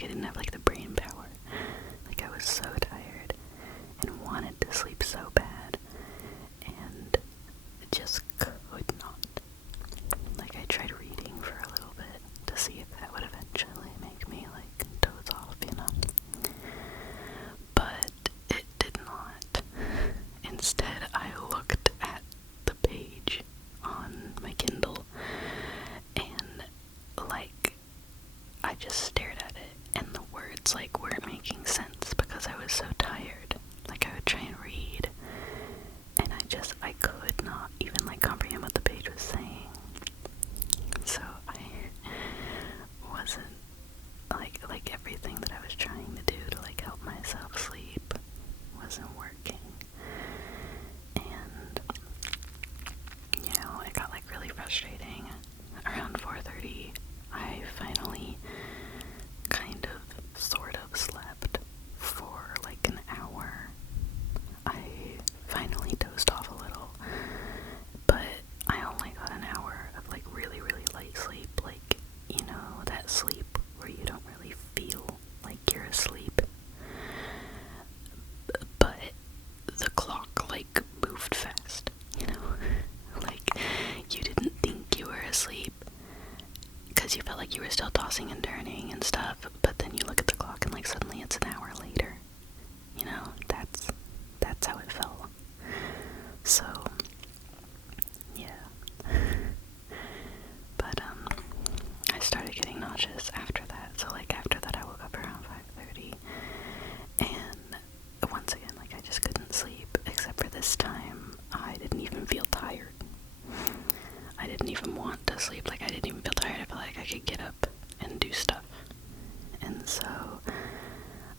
Like, I didn't have, like, the brain power. Like, I was so tired and wanted to sleep so bad, and just could not. Like, I tried reading for a little bit to see if that would eventually make me, like, doze off, you know? But it did not. Instead, I looked at the page on my Kindle, and, like, I just stared at it, and the words, like, weren't making sense because I was so tired. Like, I would try and read, and I could not even, like, comprehend what the page was saying. So I wasn't, like everything that I was trying to do to, like, help myself sleep wasn't working. And, you know, it got, like, really frustrating. Around 4:30, I finally kind of, sort of slept for, like, an hour. I finally dozed off a little, but I only got an hour of, like, really, really light sleep. Like, you know, that sleep where you don't really feel like you're asleep. But the clock, like, moved fast, you know? Like, you didn't think you were asleep because you felt like you were still tossing and turning and stuff, but then you look at the clock and, like, suddenly it's an hour later. You know, that's how it felt. So, yeah. But, I started getting nauseous after that. So, like, after that I woke up around 5:30, and once again, like, I just couldn't sleep, except for this time, I didn't even feel tired. I didn't even want to sleep. Like, I didn't even feel tired. I felt like I could get up and do stuff. And so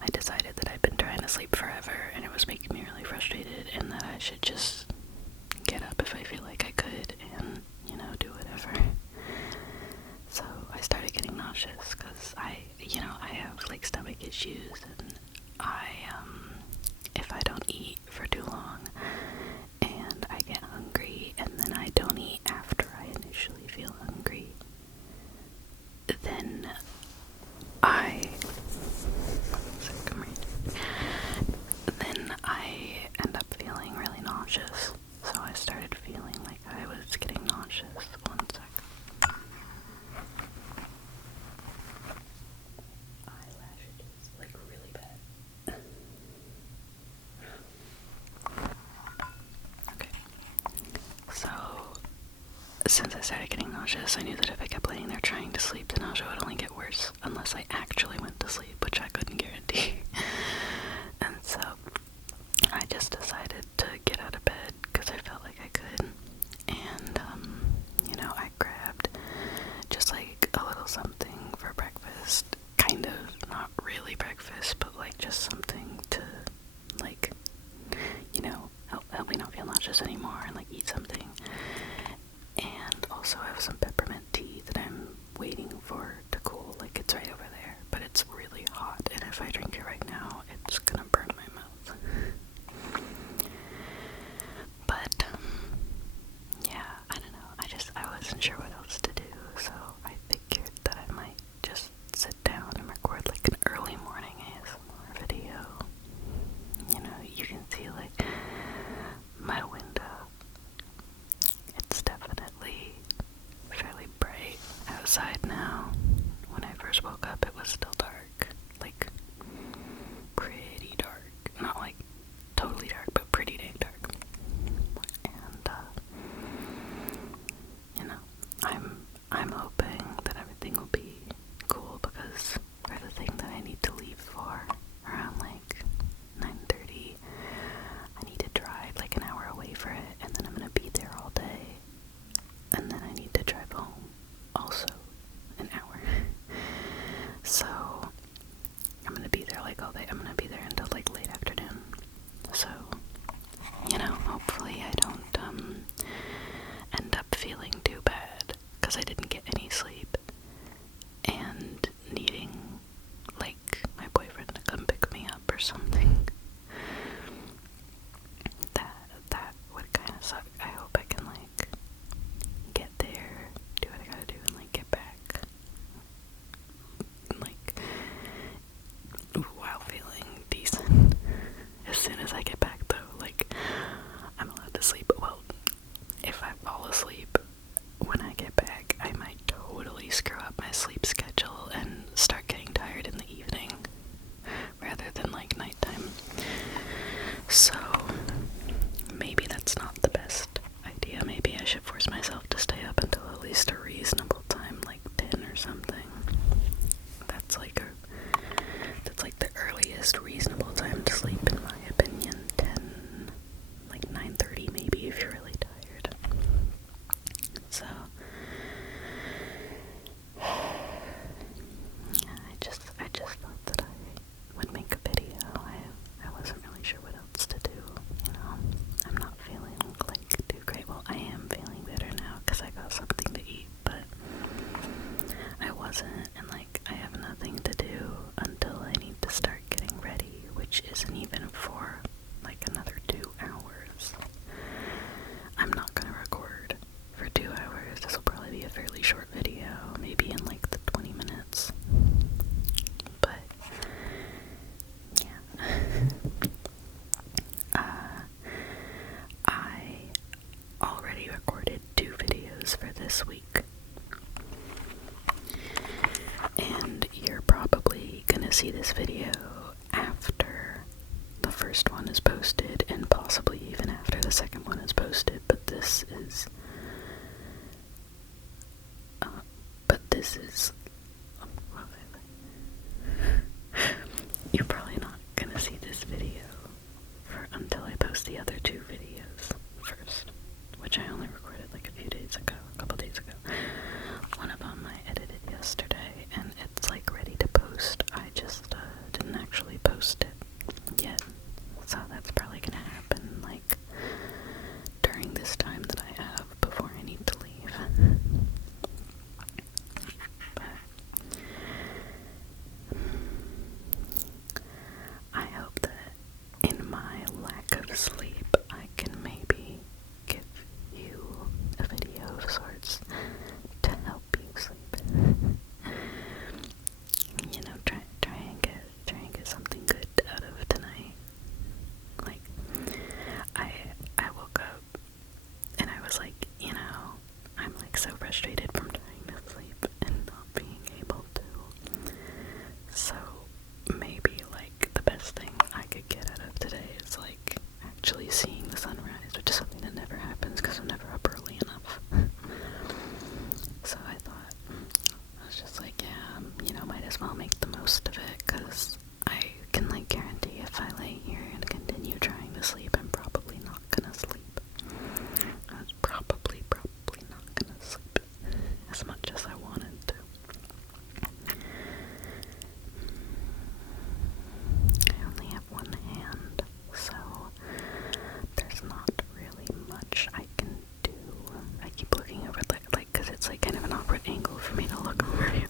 I decided that I'd been trying to sleep forever, and it was making me really frustrated, and that I should just get up if I feel like I could, and, you know, do whatever. So I started getting nauseous, because I have, like, stomach issues, and if I don't eat for too long, and I get hungry, and then I don't eat after I initially feel hungry, then I end up feeling really nauseous. So I started feeling like I was getting nauseous. One sec. Eyelashes, like, really bad. Okay. So, since I started getting nauseous, I knew that if I kept laying there trying to sleep, the nausea would only get worse unless I actually went to sleep, which I couldn't guarantee. And so I just decided to get out of bed because I felt like I could. And, you know, I grabbed just, like, a little something for breakfast. Kind of, not really breakfast, but, like, just something to, like, you know, help me not feel nauseous anymore, and, like, eat something. And also I have some peppermint tea that I'm waiting for to cool. Like, it's right over there, but it's really hot, and if I drink it right now, it's gonna burn my mouth. But, yeah, I don't know. I wasn't sure what else to do, so I figured that I might just sit down and record, like, an early morning ASMR video. You know, you can see, like, my window. It's definitely that's like the earliest reasonable time to sleep in my opinion. 10, like 9:30 maybe if you're really tired. So yeah, I just thought that I would make a video. I wasn't really sure what else to do, you know. I'm not feeling like too great. Well, I am feeling better now because I got something to eat, but I wasn't, and like I have nothing to do until I need to start getting ready, which isn't even for like another 2 hours. I'm not gonna record for 2 hours. This will probably be a fairly short video, maybe in like the 20 minutes. But yeah. I already recorded 2 videos for this week. And you're probably gonna see this video after the first one is posted, and possibly even after the second one is posted, but this is you're probably not gonna see this video until I post the other 2 videos first, which I only recorded like a couple days ago. One of them I edited yesterday, and it's like ready to post. I just didn't actually post it yet, so that's probably gonna happen like during this time that I have before I need to leave. But I hope that in my lack of sleep I can maybe give you a video of sorts to help you sleep. You know, try and get something good out of tonight. Like, I woke up and I was like, you know, I'm like so frustrated from trying to sleep and not being able to. So maybe like the best thing I could get out of today is like actually seeing the sunrise, which is something that never happens because I'm never up early enough. So I thought, I was just like, yeah, you know, might as well make the most of it, because I can like guarantee if I lay here and continue trying to sleep, I'm probably not gonna sleep. I was probably not gonna sleep as much as I wanted to. I only have one hand, so there's not really much I can do. I keep looking over like, cause it's like kind of an awkward angle for me to look over here.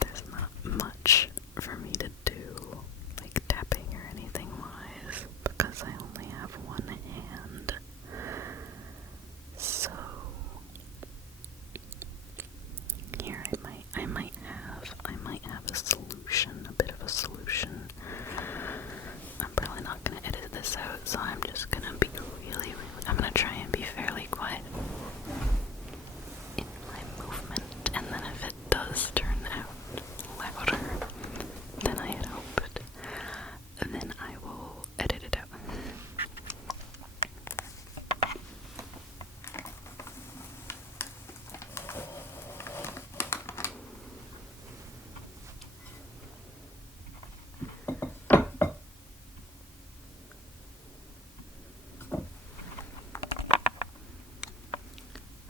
There's not much for me to do, like tapping or anything wise, because I only have one hand. So here I might have a solution, a bit of a solution. I'm probably not gonna edit this out, so I'm just gonna be I'm gonna try and be fairly quiet in my movement, and then if it does turn out louder than I had hoped, then I will edit it out.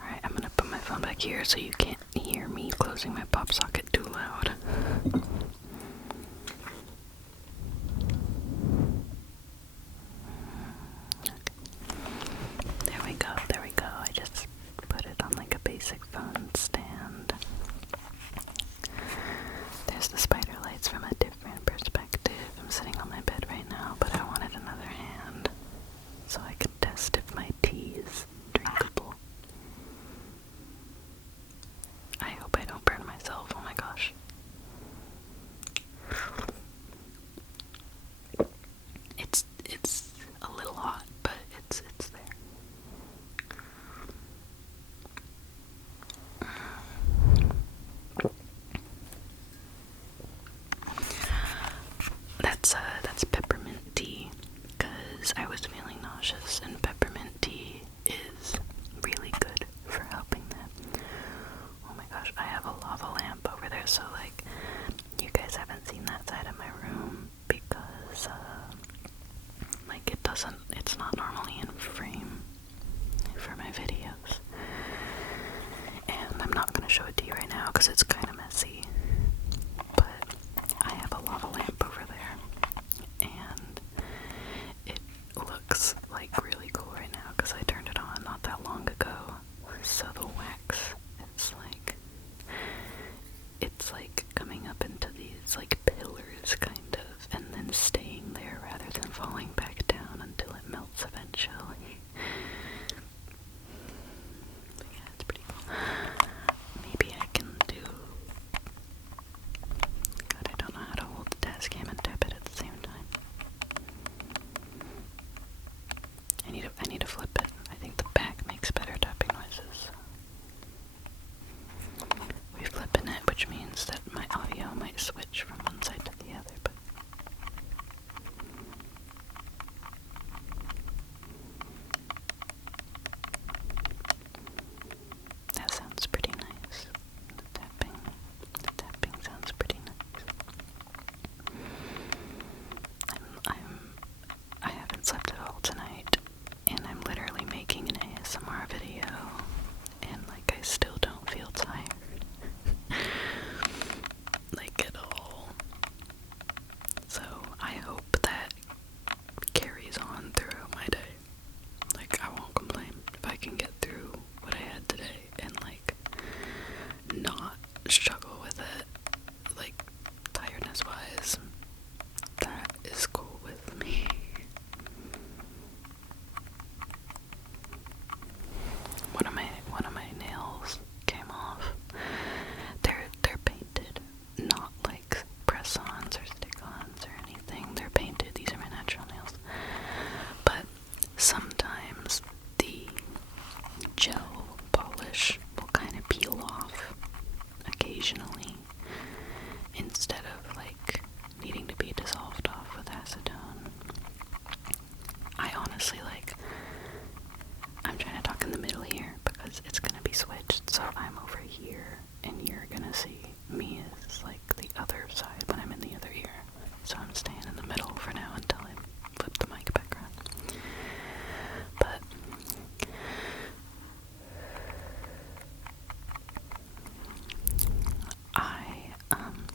Alright, I'm gonna put my phone back here so you can't hear me closing my pop socket too loud. There we go. I just put it on like a basic phone stand. There's the spider lights from a different perspective. I'm sitting on my bed right now, but I wanted another hand so I could test if my tea is drinkable. I hope I don't burn myself. Oh my gosh. It's a little hot, but it's there. That's peppermint tea, because I was feeling nauseous, and peppermint tea is really good for helping that. Oh my gosh, I have a lava lamp over there so like, you guys haven't seen that side of my room because, like, it's not normally in frame for my videos. And I'm not gonna show it to you right now because it's kind of messy. But I have a lava lamp over there, and it looks like really cool right now because I turned it on not that long ago. So the wax, it's like coming up into these like pillars kind of, and then staying there rather than falling back down until it melts eventually. But yeah, it's pretty cool. Maybe I can do... God, I don't know how to hold the desk cam and tap it at the same time. I need to flip it. I think the back makes better tapping noises. We're flipping it, which means that my audio might switch from one side to the other, but that sounds pretty nice. The tapping sounds pretty nice. I haven't slept at all tonight, and I'm literally making an ASMR video, and like I still don't feel tired. Like at all. So I hope that carries on throughout my day. Like, I won't complain if I can get through what I had today and like not struggle with it, like tiredness wise. That is cool with me. One of my nails came off. They're painted, not like press-ons or stick-ons or anything. They're painted. These are my natural nails. But sometimes the gel polish will kind of peel off occasionally instead of like needing to be dissolved off with acetone. I honestly I'm trying to talk in the middle here because it's gonna be switched, so I'm over here and you're gonna see me as like the other side when I'm in the other ear. So I'm staying in the middle for now until I flip the mic back around. But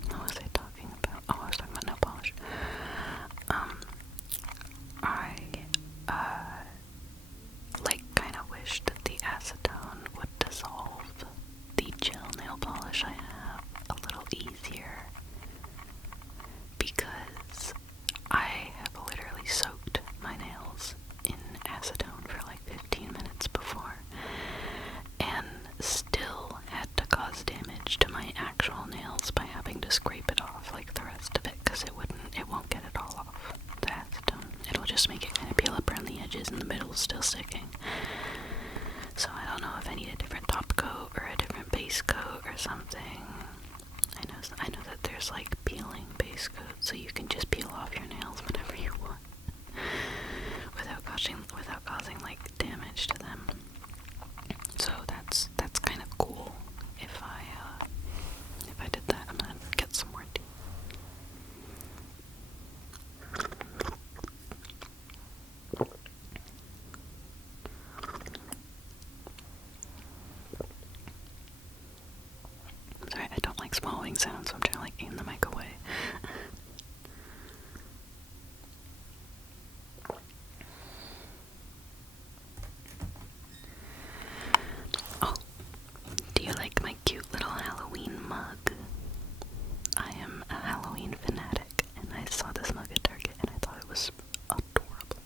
what was I talking about? Oh, I was talking about nail polish. I like kind of wish that the acetone would dissolve the gel nail polish I have a little easier, because I have literally soaked my nails in acetone for like 15 minutes before and still had to cause damage to my actual nails by having to scrape it off like the rest of it, because it won't get it all off, the acetone. It'll just make it kind of peel up around the edges and the middle's still sticking. So I don't know if I need a different top coat or a different base coat or something. I know that there's like peeling base coats, so you can just peel off your nails whenever you want without causing like damage to them. So that's kind of cool. If I did that, I'm gonna get some more tea. Sorry, I don't like swallowing sounds, so I'm trying to like aim the mic away. Oh, do you like my cute little Halloween mug? I am a Halloween fanatic, and I saw this mug at Target, and I thought it was adorable.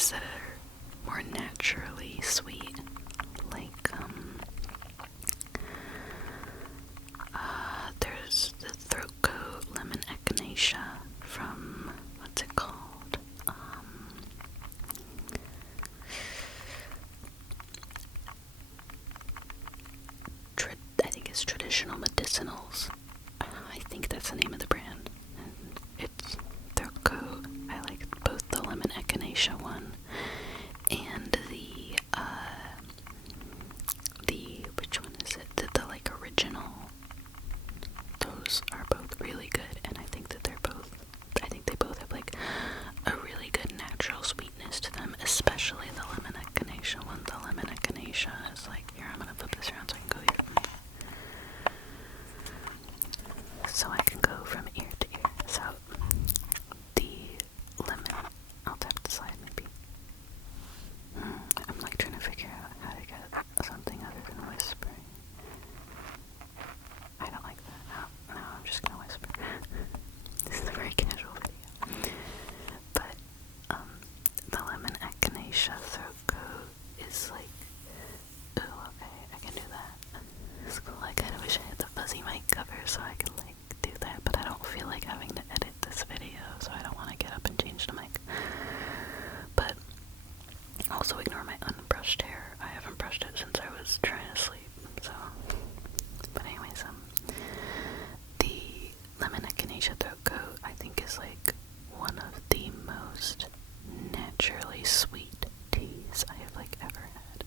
teas that are more naturally sweet, like there's the throat coat lemon echinacea from, what's it called? I think it's Traditional Medicinals. I think that's the name of the brand. And it's throat coat. I like both the lemon echinacea one and which one is it? The like original. Those are both really good, and I think they both have like a really good natural sweetness to them, especially the lemon echinacea one. The lemon echinacea is like, here, I'm gonna flip this around so I can go here. So I can go from ear to ear. So the lemon, I'll tap the side maybe. I'm like trying to figure out how to get something other than whispering. I don't like that. No, I'm just gonna whisper. This is a very casual video. But, the lemon echinacea throat coat is like, ooh, okay, I can do that. It's cool. I kinda wish I had the fuzzy mic cover so I could like do that, but I don't feel like having to edit this video, so I don't want to get up and change the mic. But also ignore my unbrushed hair. I haven't brushed it since I was trying to sleep, so. But anyways, the lemon echinacea throat coat I think is like one of the most naturally sweet teas I have like ever had.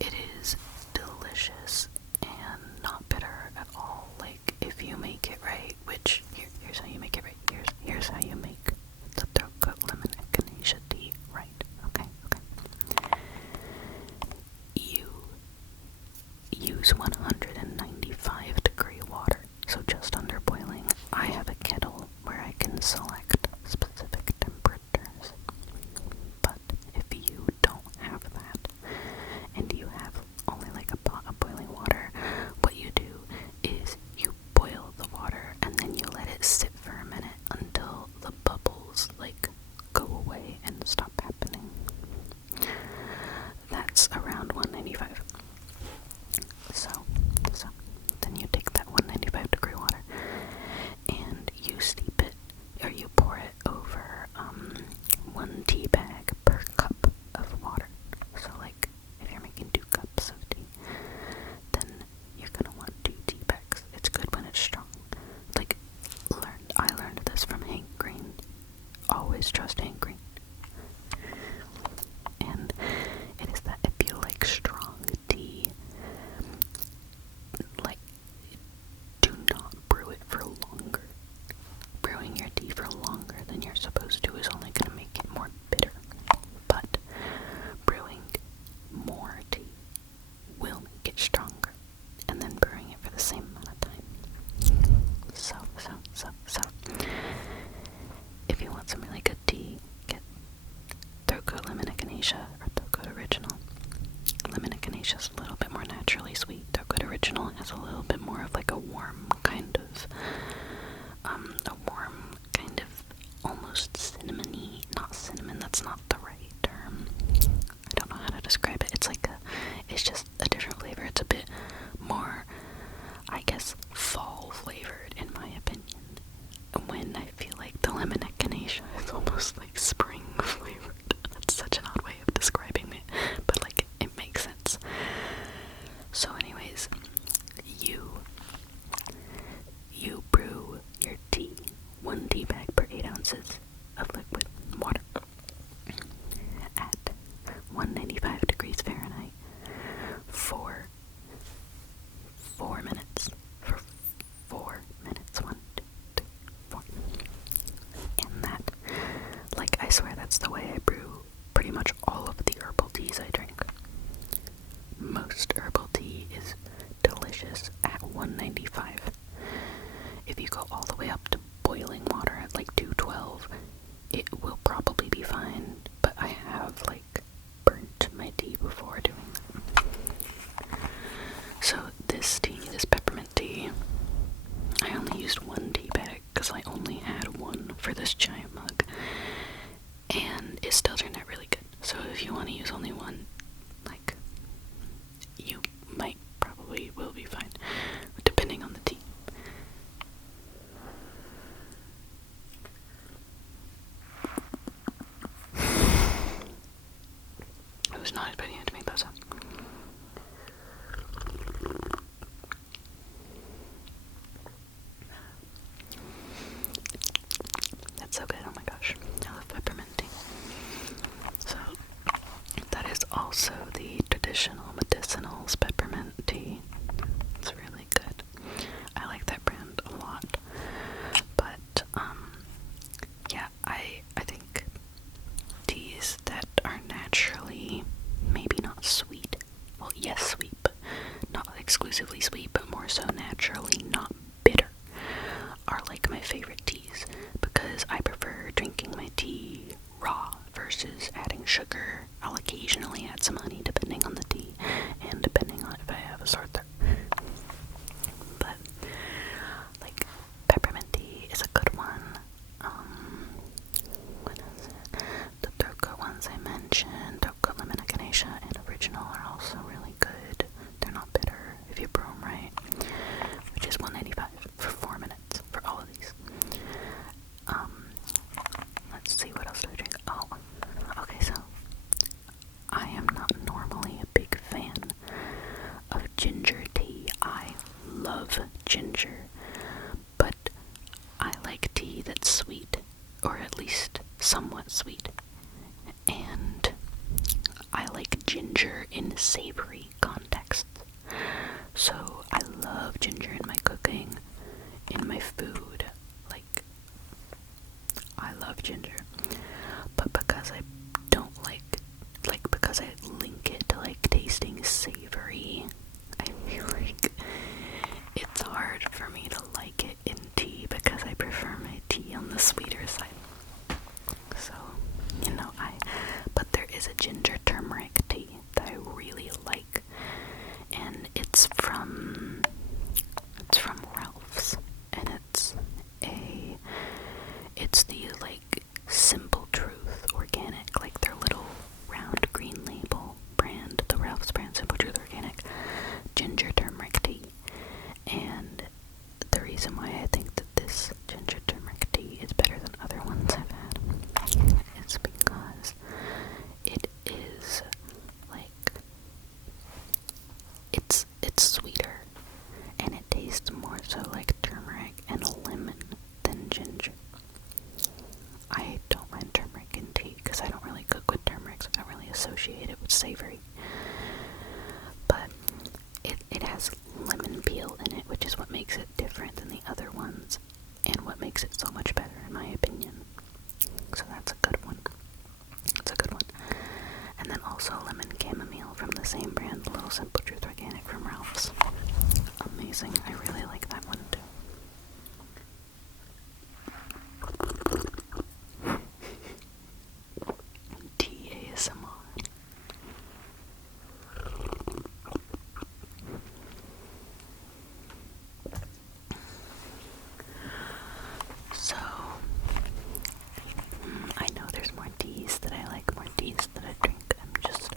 It is delicious and not bitter at all. Like, if you make it right, which here's how you make it right. Here's how you make the throat coat lemon echinacea tea right. Okay. You use 195-degree water, so just under boiling. I have a kettle where I can select specific temperatures. But if you don't have that, and you have only like a pot of boiling water, what you do is you boil the water and then you let it sit for a minute until the bubbles like go away and stop happening. That's around 195. So then you take that 195-degree water and you steep it, or you pour it over 1 tea bag per cup of water. So like, if you're making 2 cups of tea, then you're gonna want 2 tea bags. It's good when it's strong. Like, I learned this from Hank Green. Always trust Hank Green. And it is that if you like strong tea, like, do not brew it for longer. Brewing your tea for longer than you're supposed to is only going to make it more bitter. But brewing more tea will make it stronger, and then brewing it for the same amount of time. So, if you want some really good tea, get throat coat lemon echinacea or throat coat original. Lemon echinacea is a little bit more naturally sweet. Throat coat original has a little bit more of like a warm kind of, almost cinnamony, not cinnamon, that's not the right term. I don't know how to describe it. It's just a different flavor. It's a bit more, I guess, fall flavored in my opinion. When I feel like the lemon echinacea is almost like spring flavored. That's such an odd way of describing it, but like, it makes sense. So anyways, you brew your tea, 1 tea bag per 8 ounces of liquid water at 195 degrees Fahrenheit for 4 minutes. For 4 minutes. 1, 2, 3, 4. And that, like, I swear that's the way I brew pretty much all of the herbal teas I drink. Most herbal tea is delicious at 195. If you go all the way up to boiling water at like 212, it will probably be fine, but I have like burnt my tea before doing that. So this tea, this peppermint tea, I only used 1 tea bag because I only had 1 for this giant mug, and it still turned was not expecting it to make that sound. That's so good, oh my gosh. I love peppermint tea. So, that is also the traditional medicinals peppermint tea. It's really good. I like that brand a lot. But, yeah, I think teas that are naturally maybe not sweet. Well, yes, sweet, but not exclusively sweet, but more so naturally not bitter are like my favorite teas, because I prefer drinking my tea raw versus adding sugar. I'll occasionally add some honey depending on the tea and depending on if I have a sore throat. But like peppermint tea is a good one. What is it? The throat coat ones I mentioned, throat coat lemon echinacea and original, are also really good. They're not bitter if you brew them right, which is $1.95 for 4 minutes for all of these. Let's see, what else do I drink? Oh, okay, so I am not normally a big fan of ginger tea. I love ginger, but I like tea that's sweet, or at least somewhat sweet, and I like ginger in savory contexts. So I love ginger in my cooking, in my food. Like, I love ginger, but because I don't because I link it to like tasting savory, I feel like it's hard for me to like it in tea because I prefer my tea on the sweeter side. So, but there is a ginger turmeric tea that I really like, and it's from Ralph's, and it's the like Simple Truth organic, like their little round green label brand, the Ralph's brand, Simple Truth organic ginger turmeric tea. And the reason why I think that this ginger turmeric tea is better than other ones I've had is because it is like it's sweeter, and it tastes more so like turmeric and lemon than ginger. I don't mind turmeric in tea because I don't really cook with turmeric, so I don't really associate it with savory. But it has lemon peel in it, which is what makes it different than the other ones, and what makes it so much better in my opinion. So that's a good one. It's a good one. And then also lemon chamomile from the same brand, the Little Simple Truth Organic from Ralph's. Amazing. I really like that one too. ASMR. So, I know there's more teas that I like, more teas that I drink. I'm just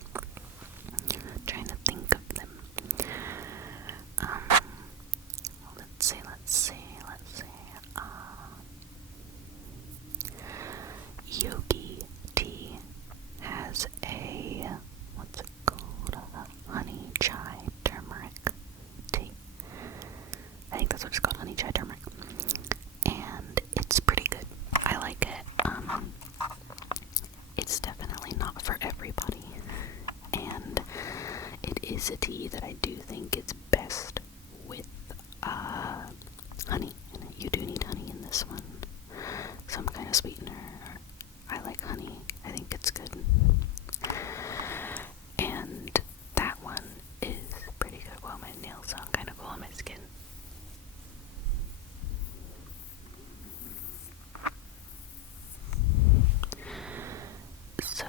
trying to think of them. Let's see. Yogi tea has a, what's it called? Honey chai turmeric tea. I think that's what it's called, honey chai turmeric. And it's pretty good. I like it. It's definitely not for everybody. And it is a tea that I do think is best with honey. And you do need honey in this one. Some kind of sweetener. I like honey. I think it's good. And that one is pretty good. Well, my nails sound kind of cool on my skin. So,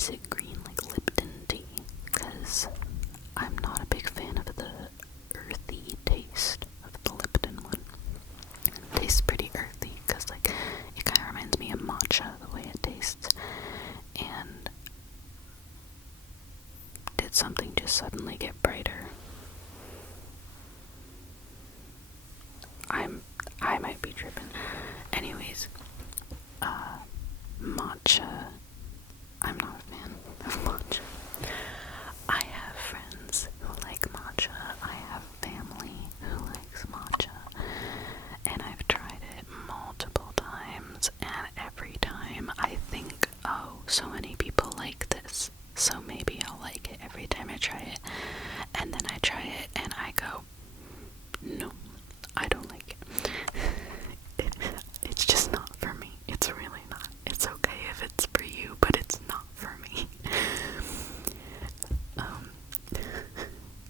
basic green, like Lipton tea, because I'm not a big fan of the earthy taste of the Lipton one. It tastes pretty earthy, because, like, it kind of reminds me of matcha, the way it tastes. And did something just suddenly get brighter? I might be tripping. Anyways, matcha, I'm not a fan of matcha. I have friends who like matcha. I have family who likes matcha. And I've tried it multiple times, and every time I think, oh, so many people like this, so maybe I'll like it every time I try it. And then I try it and I go, no, I don't like it. It's just not for me. It's really not. It's okay if it's for you, but it's not for me.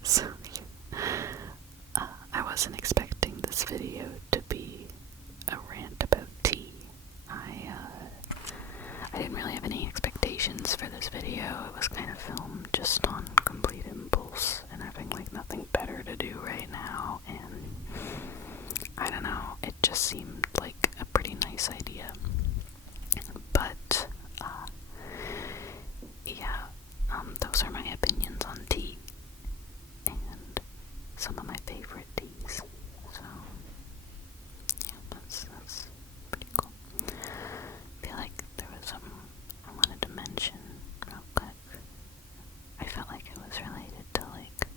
So, I wasn't expecting this video to be a rant about tea. I didn't really have any expectations for this video. It was kind of filmed just on complete impulse and having like nothing better to do right now, and I don't know, it just seemed like a pretty nice idea. But yeah, those are my opinions on tea and some of my favorite teas. So yeah, that's pretty cool. I feel like there was something I wanted to mention real quick. I felt like it was related to like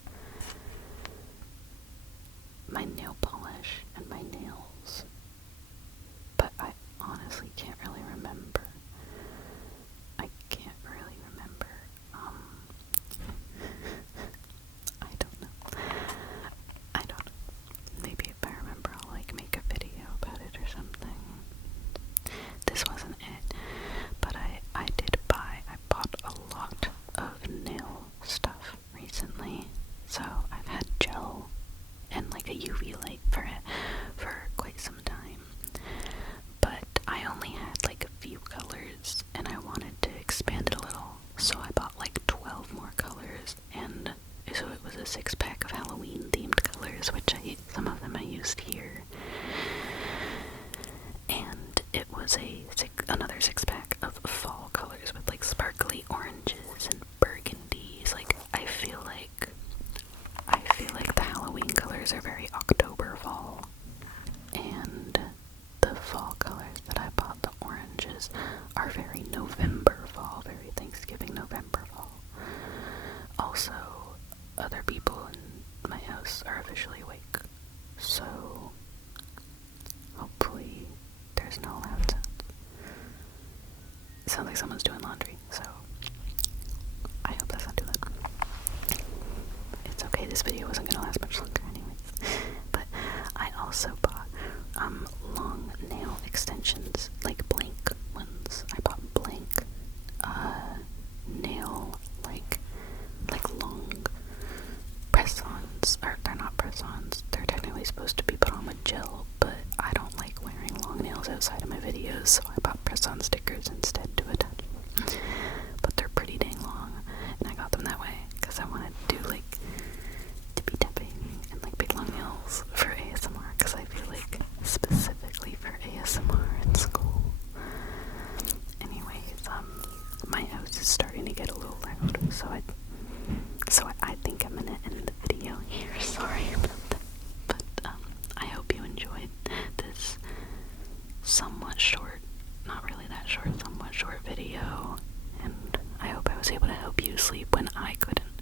my nail polish and my nails, but I honestly can't really remember. I can't really remember. I don't know. I don't know. Maybe if I remember, I'll like make a video about it or something. This wasn't it, but I bought a lot of nail stuff recently. So I've had gel and like a UV light for it for quite some time. But I only had like a few colors and I wanted to expand it a little. So I bought like 12 more colors, and so it was a 6-pack of Halloween themed colors, which some of them I used here. And it was another 6-pack of fall colors with like sparkly oranges and burgundies. Like I feel like the Halloween colors are very October fall, and the fall colors that I bought, the oranges, are very November fall, very Thanksgiving November fall. Also, other people in my house are officially awake, so hopefully there's no loud sounds. It sounds like someone's doing laundry, so I hope that's not too loud. It's okay, this video wasn't gonna last much longer anyways. But I also bought long nail extensions, like blank ones. I bought blank nail like long press-ons, or they're not press-ons, they're technically supposed to be put on with gel, but I don't like wearing long nails outside of my videos, so I bought press-on stickers instead to attach. But they're pretty dang long, and I got them that way because I wanted to do like tippy tapping and like big long nails for ASMR, because I feel like specifically for ASMR in school. Anyways, my house is starting to get a little loud, so I think I'm gonna end the video here. Sorry about that, but I hope you enjoyed this somewhat short, not really that short, somewhat short video, and I hope I was able to help you sleep when I couldn't.